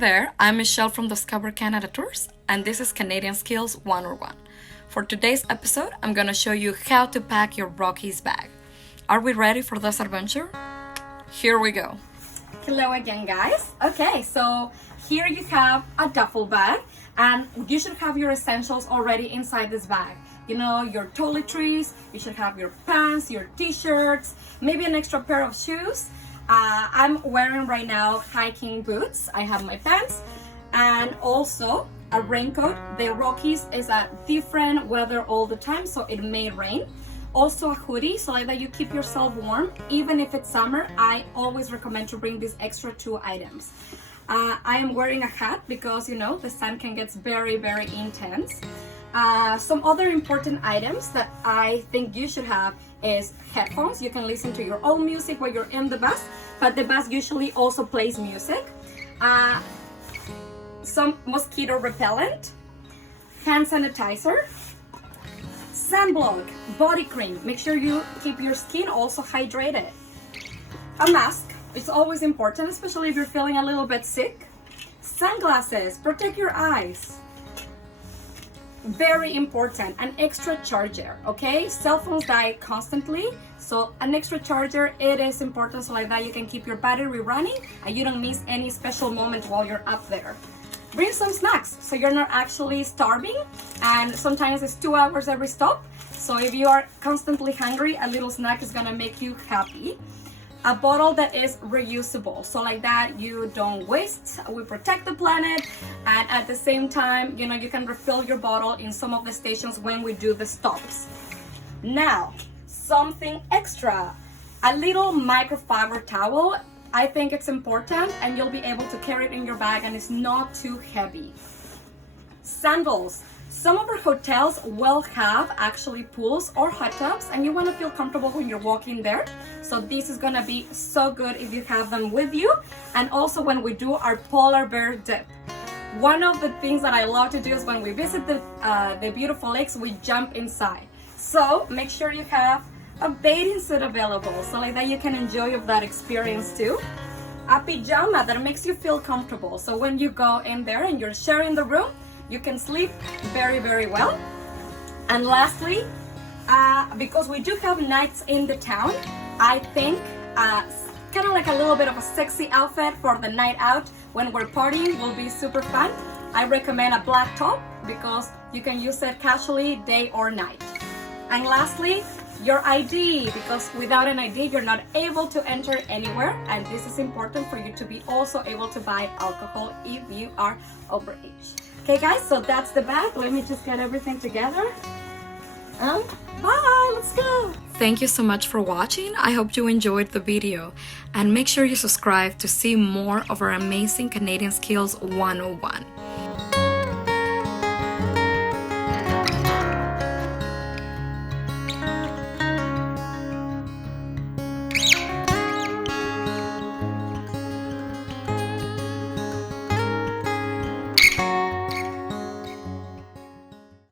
there, I'm Michelle from Discover Canada Tours, and this is Canadian Skills 101. For today's episode, I'm gonna show you how to pack your Rockies bag. Are we ready for this adventure? Here we go. Hello again, guys. Okay, so here you have a duffel bag, and you should have your essentials already inside this bag. You know, your toiletries, you should have your pants, your t-shirts, maybe an extra pair of shoes. I'm wearing right now hiking boots. I have my pants and also a raincoat. The Rockies is a different weather all the time, so it may rain. Also a hoodie, so like that you keep yourself warm. Even if it's summer, I always recommend to bring these extra 2 items. I am wearing a hat because, you know, the sun can get very, very intense. Some other important items that I think you should have is headphones. You can listen to your own music while you're in the bus, but the bus usually also plays music. Some mosquito repellent, hand sanitizer, sunblock, body cream. Make sure you keep your skin also hydrated. A mask, it's always important, especially if you're feeling a little bit sick. Sunglasses, protect your eyes. Very important, an extra charger, okay? Cell phones die constantly, so an extra charger, it is important, so like that you can keep your battery running and you don't miss any special moment while you're up there. Bring some snacks so you're not actually starving, and sometimes it's 2 hours every stop, so if you are constantly hungry, a little snack is gonna make you happy. A bottle that is reusable, so like that you don't waste, we protect the planet, and at the same time, you know, you can refill your bottle in some of the stations when we do the stops. Now, something extra, a little microfiber towel. I think it's important and you'll be able to carry it in your bag and it's not too heavy. Sandals. Some of our hotels will have actually pools or hot tubs and you want to feel comfortable when you're walking there. So this is going to be so good if you have them with you. And also when we do our polar bear dip. One of the things that I love to do is when we visit the beautiful lakes, we jump inside. So make sure you have a bathing suit available so like that you can enjoy that experience too. A pajama that makes you feel comfortable. So when you go in there and you're sharing the room, you can sleep very, very well. And lastly, because we do have nights in the town, I think kind of like a little bit of a sexy outfit for the night out when we're partying will be super fun. I recommend a black top because you can use it casually day or night. And lastly, your ID, because without an ID you're not able to enter anywhere, and this is important for you to be also able to buy alcohol if you are overage. Okay guys, so that's the bag. Let me just get everything together. Bye, let's go. Thank you so much for watching. I hope you enjoyed the video, and make sure you subscribe to see more of our amazing Canadian Skills 101.